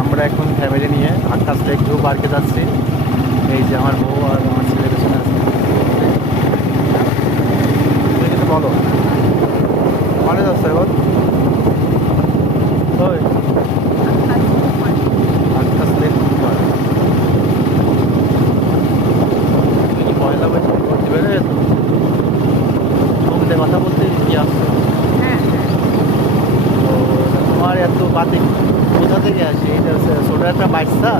আমরা এখন ফ্যামিলি নিয়ে আকাশ লেক ভিউ পার্কে যাচ্ছি। এই যে আমার বউ আর আমার ছেলে পেছনে আছে। কিন্তু বলো মানে যাচ্ছে এখন ওই আকাশ লেক ভিউ পার্ক। তুমি কি পয়লা বৈশাখ করতে পেরে তোমাদের কথা বলতে কি আসছে? তো তোমার এত বাতি কোথা থেকে আসে? এটা হচ্ছে ছোটো একটা বাচ্চা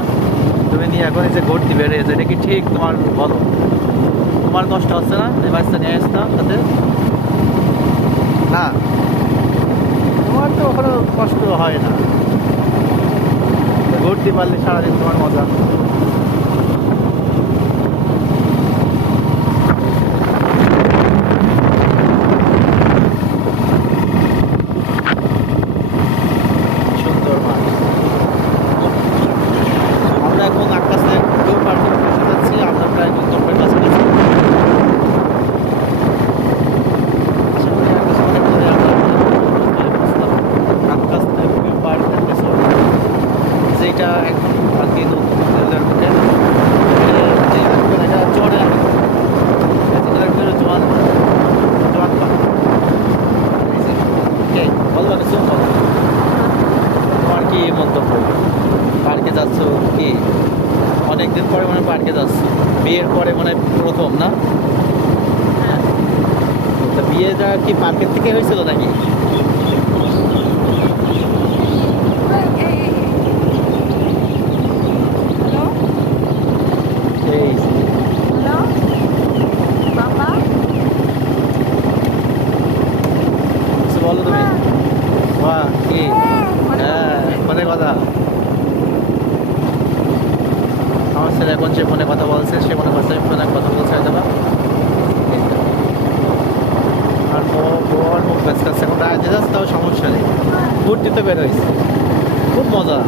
তুমি নিয়ে এখন এই যে ঘুরতে বেরিয়েছে, এটা কি ঠিক? তোমার বলো, তোমার কষ্ট হচ্ছে না এই বাচ্চা নিয়ে আসতাম সাথে? না, তোমার তো ওখানে কষ্ট হয় না, ঘুরতে পারলে সারাদিন তোমার মজা। সুন্দর মাঠ। আমরা এখন আকাশ লেক ভিউ পার্কে বসে যাচ্ছি। আমরা প্রায় গন্তব্যের কাছাকাছি। আশা করি আকাশ লেক ধরে আমরা আকাশ লেক ভিউ পার্কের পেছনে যেটা এখন আর কি নতুন রেলের মুখে এটা চড়ে জোয়ান জোয়ান পার্ক। বলবা কিছু বলো, তোমার কি মন্তব্য? পার্কে যাচ্ছ কি অনেকদিন পরে মানে পার্কে যাচ্ছ? বিয়ের পরে মানে প্রথম না? তা বিয়েটা কি পার্কের থেকে হয়েছিল নাকি? এই কিছু বলো তুমি। বাহ, কি হ্যাঁ ফোনে কথা। আমার ছেলে এখন যে ফোনে কথা বলছে, সে মনে করছে আমি ফোনে কথা বলছে হয়তো বা। আর বউ মুখ কাজ কাছে এখন রায় দিয়ে যাচ্ছে, তাও সমস্যা নেই, ঘুরতে তো বের হয়েছে, খুব মজা।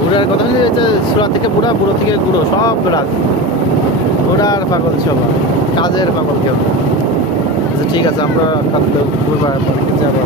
ঘুরার কথা হচ্ছে যে ছোড়া থেকে বুড়া, বুড়ো থেকে গুঁড়ো, সব রাত ঘোরার পাগল সবার, কাজের পাগল কেউ। আচ্ছা ঠিক আছে, আমরা ঘুরবার যাবো।